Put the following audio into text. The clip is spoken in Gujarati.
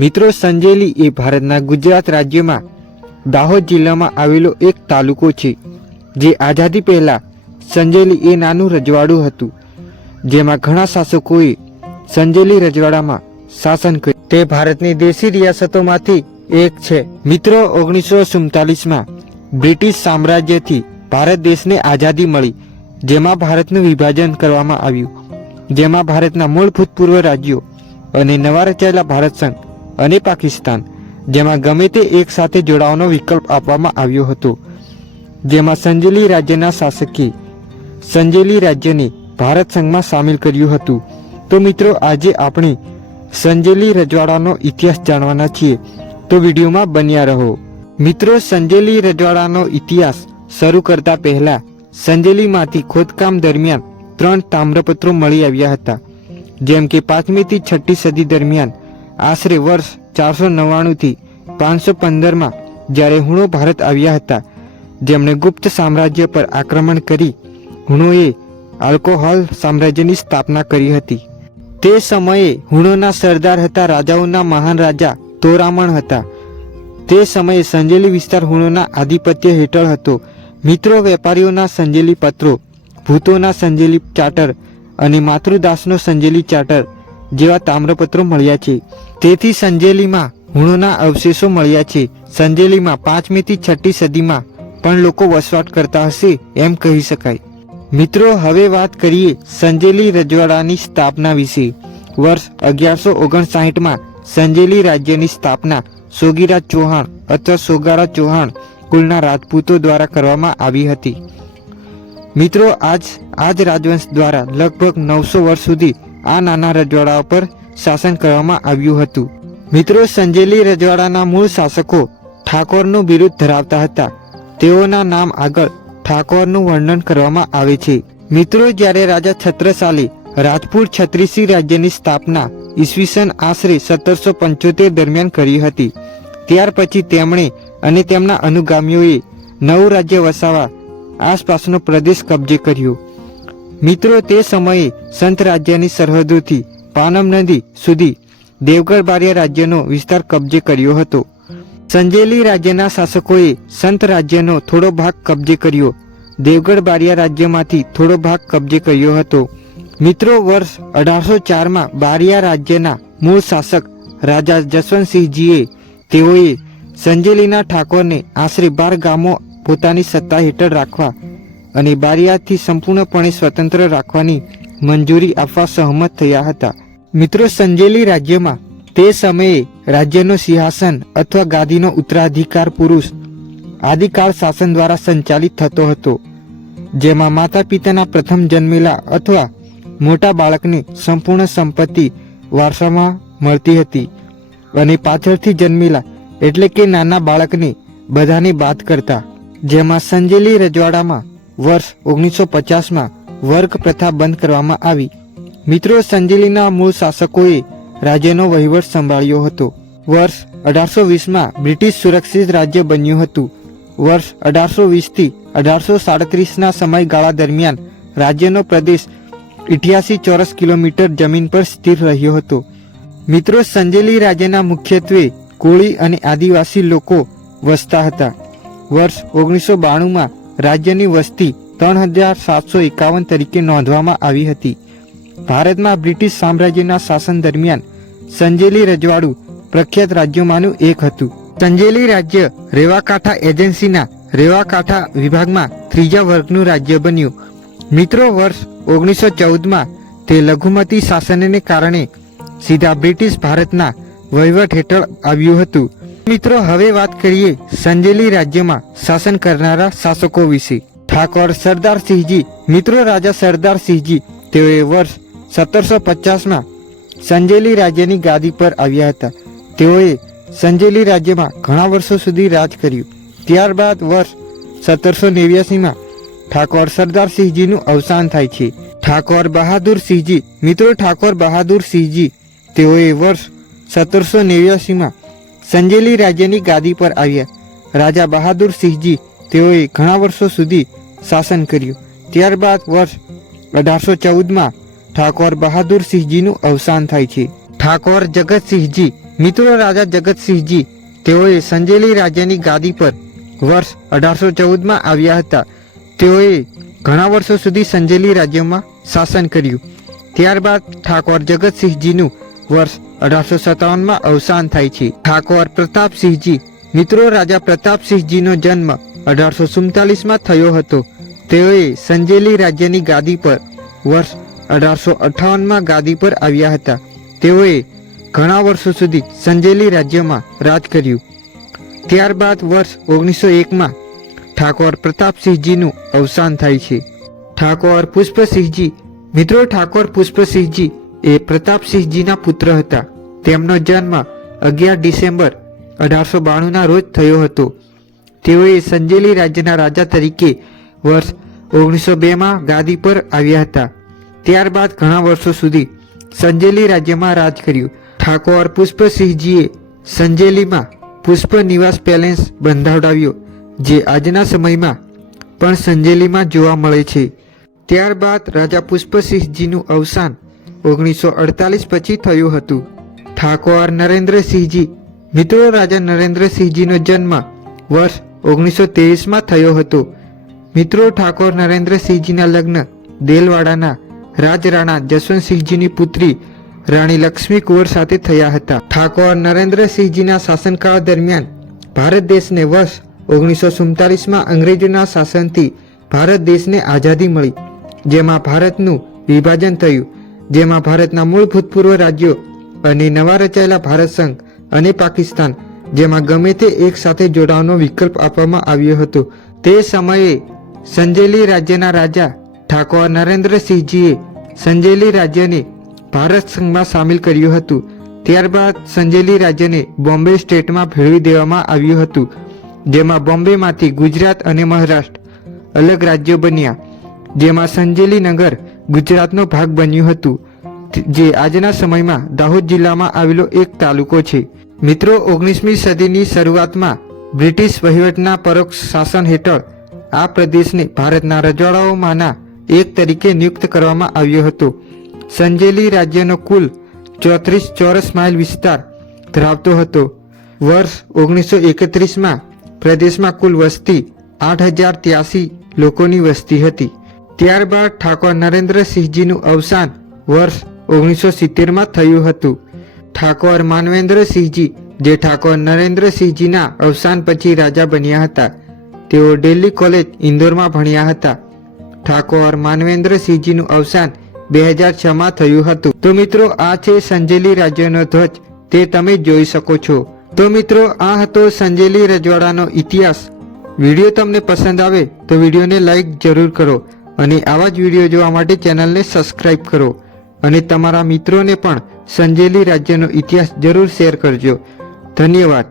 મિત્રો, સંજેલી એ ભારતના ગુજરાત રાજ્યમાં દાહોદ જિલ્લામાં આવેલો એક તાલુકો છે, જે આઝાદી પહેલા સંજેલી એ નાનું રજવાડું હતું, જેમાં ઘણા શાસકોએ સંજેલી રજવાડામાં શાસન કર્યું. તે ભારતની દેશી રિયાસતોમાંથી એક છે. મિત્રો, 1947માં બ્રિટિશ સામ્રાજ્યથી ભારત દેશને આઝાદી મળી, જેમાં ભારતનું વિભાજન કરવામાં આવ્યું, જેમાં ભારતના મૂળ ભૂતપૂર્વ રાજ્યો અને નવા રચાયેલા ભારત સંઘ અને પાકિસ્તાન, જેમાં ગમે તે એક સાથે જોડાવાનો વિકલ્પ આપવામાં આવ્યો હતો. જેમાં સંજેલી રાજ્યના શાસકે સંજેલી રાજ્યને ભારત સંઘમાં સામેલ કર્યું હતું. તો મિત્રો, આજે આપણે સંજેલી રજવાડાનો ઇતિહાસ જાણવાના છીએ, તો વિડીયોમાં બન્યા રહો. મિત્રો, સંજેલી રજવાડાનો ઇતિહાસ શરૂ કરતા પહેલા સંજેલીમાંથી ખોદકામ દરમિયાન 3 તામ્રપત્રો મળી આવ્યા હતા. જેમ કે 5મી થી 6ઠી સદી દરમિયાન આશરે વર્ષ 499 થી 515માં જ્યારે હુણો ભારત આવ્યા હતા, જેમણે ગુપ્ત સામ્રાજ્ય પર આક્રમણ કરી હુણોએ આલ્કોહોલ સામ્રાજ્યની સ્થાપના કરી હતી. તે સમયે હુણોના સરદાર હતા રાજાઓના મહાન રાજા તોરામણ હતા. તે સમયે સંજેલી વિસ્તાર હુણોના આધિપત્ય હેઠળ હતો. મિત્રો, વેપારીઓના સંજેલી પત્રો, ભૂતોના સંજેલી ચાર્ટર અને માતૃદાસનો સંજેલી ચાર્ટર જેવા તામ્રપત્રો મળ્યા છે. તેથી સંજેલીમાં હુણોના અવશેષો મળ્યા છે. સંજેલીમાં 5મી થી 6ઠી સદીમાં પણ લોકો વસવાટ કરતા હશે એમ કહી શકાય. મિત્રો, હવે વાત કરીએ સંજેલી રજવાડાની સ્થાપના વિશે. વર્ષ 1159માં સંજેલી રાજ્યની સ્થાપના સોગીરાજ ચૌહાણ અથવા સોગારા ચૌહાણ કુલના રાજપૂતો દ્વારા કરવામાં આવી હતી. મિત્રો, આજ રાજવંશ દ્વારા લગભગ 900 વર્ષ સુધી આ નાના રજવાડા પર શાસન કરવામાં આવ્યું હતું. મિત્રો, સંજેલી રજવાડાના મૂળ શાસકો ઠાકોરનું બિરુદ ધરાવતા હતા. તેઓના નામ આગળ ઠાકોરનું વર્ણન કરવામાં આવે છે. મિત્રો, જ્યારે રાજા છત્રસાલે રાજપૂત છત્રીસી રાજ્યની સ્થાપના ઈસવીસન આશરે 1775 દરમિયાન કરી હતી, ત્યાર પછી તેમણે અને તેમના અનુગામીઓએ નવું રાજ્ય વસાવવા આસપાસનો પ્રદેશ કબજે કર્યો. મિત્રો, તે સમયે સંત રાજ્યની સરહદોથી પાનમ નદી સુધી દેવગઢ બારિયા રાજ્યનો વિસ્તાર કબજે કર્યો હતો. સંજેલી રાજ્યના શાસકોએ સંત રાજ્યનો થોડો ભાગ કબજે કર્યો. દેવગઢ બારિયા રાજ્યમાંથી થોડો ભાગ કબજે કર્યો હતો. મિત્રો, વર્ષ 1804માં બારિયા રાજ્યના મૂળ શાસક રાજા જસવંતસિંહજીએ તેઓએ સંજેલીના ઠાકોરને આશરે 12 ગામો પોતાની સત્તા હેઠળ રાખવા અને બારિયાથી સંપૂર્ણપણે સ્વતંત્ર રાખવાની મંજૂરી આપવા સહમત થયા હતા. મિત્રો, સંજેલી રાજ્યમાં તે સમયે રાજ્યનો સિંહાસન અથવા ગાદીનો ઉત્તરાધિકાર પુરુષ આદિકાળ શાસન દ્વારા સંચાલિત થતો હતો, જેમાં માતા પિતાના પ્રથમ જન્મેલા અથવા મોટા બાળકને સંપૂર્ણ સંપત્તિ વારસામાં મળતી હતી અને પાછળથી જન્મેલા એટલે કે નાના બાળકને બધાને બાદ કરતા. જેમાં સંજેલી રજવાડામાં વર્ષ 1950માં વર્ગ પ્રથા બંધ કરવામાં આવી. મિત્રો, સંજેલીના મૂળ શાસકોએ રાજ્યનો વહીવટ સંભાળ્યો હતો. વર્ષ 1820માં બ્રિટિશ સુરક્ષિત રાજ્ય બન્યું હતું. વર્ષ 1820 થી 1837ના સમયગાળા દરમિયાન રાજ્યનો પ્રદેશ 88 ચોરસ કિલોમીટર જમીન પર સ્થિર રહ્યો હતો. મિત્રો, સંજેલી રાજ્યના મુખ્યત્વે કોળી અને આદિવાસી લોકો વસતા હતા. વર્ષ 1992માં રાજ્યની વસ્તી 3751 તરીકે નોંધવામાં આવી હતી. ભારતમાં બ્રિટિશ સામ્રાજ્યના શાસન દરમિયાન સંજેલી રજવાડું પ્રખ્યાત રાજ્યોમાંનું એક હતું. સંજેલી રાજ્ય રેવાકાંઠા એજન્સીના રેવાકાંઠા વિભાગમાં 3જા વર્ગનું રાજ્ય બન્યું. મિત્રો, વર્ષ 1914માં તે લઘુમતી શાસનને કારણે સીધા બ્રિટિશ ભારતના વહીવટ હેઠળ આવ્યું હતું. મિત્રો, હવે વાત કરીએ સંજેલી રાજ્યમાં શાસન કરનારા શાસકો વિશે. ઠાકોર સરદારસિંહજી. મિત્રો, રાજા સરદારસિંહજી તેઓએ વર્ષ 1750માં સંજેલી રાજ્યની ગાદી પર આવ્યા હતા. તેઓએ સંજેલી રાજ્યમાં ઘણા વર્ષો સુધી રાજ કર્યું. ત્યારબાદ વર્ષ 1789માં ઠાકોર સરદારસિંહજીનું અવસાન થાય છે. ઠાકોર બહાદુરસિંહજી. મિત્રો, ઠાકોર બહાદુરસિંહજી તેઓએ વર્ષ 1789માં સંજેલી રાજ્યની ગાદી પર આવ્યા. રાજા બહાદુરસિંહજી તેઓએ ઘણા વર્ષો સુધી શાસન કર્યું. ત્યારબાદ વર્ષ 1814માં ઠાકોર બહાદુરસિંહજીનું અવસાન થાય છે. ઠાકોર જગતસિંહજી. મિત્રો, રાજા જગતસિંહજી તેઓએ સંજેલી રાજ્યની ગાદી પર વર્ષ 1814માં આવ્યા હતા. તેઓએ ઘણા વર્ષો સુધી સંજેલી રાજ્યમાં શાસન કર્યું. ત્યારબાદ ઠાકોર જગતસિંહજીનું વર્ષ 1857માં અવસાન થાય છે. ઠાકોર પ્રતાપસિંહજી. મિત્રો, રાજા પ્રતાપસિંહજીનો જન્મ 1847માં થયો હતો. તેઓએ સંજેલી રાજ્યની ગાદી પર વર્ષ 1858માં ગાદી પર આવ્યા હતા. તેઓએ ઘણા વર્ષો સુધી સંજેલી રાજ્યમાં રાજ કર્યું. ત્યારબાદ વર્ષ 1901માં ઠાકોર પ્રતાપસિંહજીનું અવસાન થાય છે. ઠાકોર પુષ્પસિંહજી. મિત્રો, ઠાકોર પુષ્પસિંહજી એ પ્રતાપસિંહજીના પુત્ર હતા. તેમનો જન્મ 11 ડિસેમ્બર 1892ના રોજ થયો હતો. તેઓએ સંજેલી રાજ્યના રાજા તરીકે વર્ષ 1902માં ગાદી પર આવ્યા હતા. ત્યારબાદ ઘણા વર્ષો સુધી સંજેલી રાજ્યમાં રાજ કર્યું. ઠાકોર પુષ્પસિંહજીએ સંજેલીમાં પુષ્પ નિવાસ પેલેસ બંધાવડાવ્યો, જે આજના સમયમાં પણ સંજેલીમાં જોવા મળે છે. ત્યારબાદ રાજા પુષ્પસિંહજીનું અવસાન 1948 પછી થયું હતું. ઠાકોર નરેન્દ્રસિંહજી. મિત્રો, રાજા નરેન્દ્રસિંહજીનો જન્મ વર્ષ 1923માં થયો હતો. મિત્રો, ઠાકોર નરેન્દ્રસિંહજીના લગ્ન દેલવાડાના રાજરાણા જસવંતસિંહજીની પુત્રી રાણી લક્ષ્મી કુંવર સાથે થયા હતા. ઠાકોર નરેન્દ્રસિંહજીના શાસનકાળ દરમિયાન ભારત દેશને વર્ષ 1947માં અંગ્રેજોના શાસનથી ભારત દેશને આઝાદી મળી, જેમાં ભારતનું વિભાજન થયું, જેમાં ભારતના મૂળ ભૂતપૂર્વ રાજ્યો અને નવા રચાયેલા ભારત સંઘ અને પાકિસ્તાન, જેમાં ગમે તે એક સાથે જોડાવાનો વિકલ્પ આપવામાં આવ્યો હતો. તે સમયે સંજેલી રાજ્યના રાજા ઠાકોર નરેન્દ્રસિંહજીએ સંજેલી રાજ્યને ભારત સંઘમાં સામેલ કર્યું હતું. ત્યારબાદ સંજેલી રાજ્યને બોમ્બે સ્ટેટમાં ભેળવી દેવામાં આવ્યું હતું, જેમાં બોમ્બેમાંથી ગુજરાત અને મહારાષ્ટ્ર અલગ રાજ્યો બન્યા, જેમાં સંજેલી નગર ગુજરાતનો ભાગ બન્યું હતું, જે આજના સમયમાં દાહોદ જિલ્લામાં આવેલો એક તાલુકો છે. મિત્રો, 19મી સદીની શરૂઆતમાં બ્રિટિશ વહીવટના પરોક્ષ શાસન હેઠળ આ પ્રદેશને ભારતના રજવાડાઓમાંના એક તરીકે નિયુક્ત કરવામાં આવ્યો હતો. સંજેલી રાજ્યનો કુલ 34 ચોરસ માઇલ વિસ્તાર ધરાવતો હતો. વર્ષ 1931માં પ્રદેશમાં કુલ વસ્તી 8083 લોકોની વસ્તી હતી. ત્યારબાદ ઠાકોર નરેન્દ્રસિંહજીનું અવસાન વર્ષ 1970માં થયું હતું. ઠાકોર માનવેન્દ્રસિંહજી, જે ઠાકોર નરેન્દ્રસિંહજીના અવસાન પછી રાજા બન્યા હતા. તેઓ દિલ્હી કોલેજ ઇન્દોરમાં ભણ્યા હતા. ઠાકોર માનવેન્દ્રસિંહજીનું અવસાન 2006માં થયું હતું. તો મિત્રો, આ છે સંજેલી રાજ્યનો ધ્વજ, તે તમે જોઈ શકો છો. તો મિત્રો, આ હતો સંજેલી રજવાડાનો ઇતિહાસ. વિડીયો તમને પસંદ આવે તો વિડીયોને લાઈક જરૂર કરો અને આવા જ વિડીયો જોવા માટે ચેનલને સબસ્ક્રાઈબ કરો અને તમારા મિત્રોને પણ સંજેલી રાજ્યનો ઇતિહાસ જરૂર શેર કરજો. ધન્યવાદ.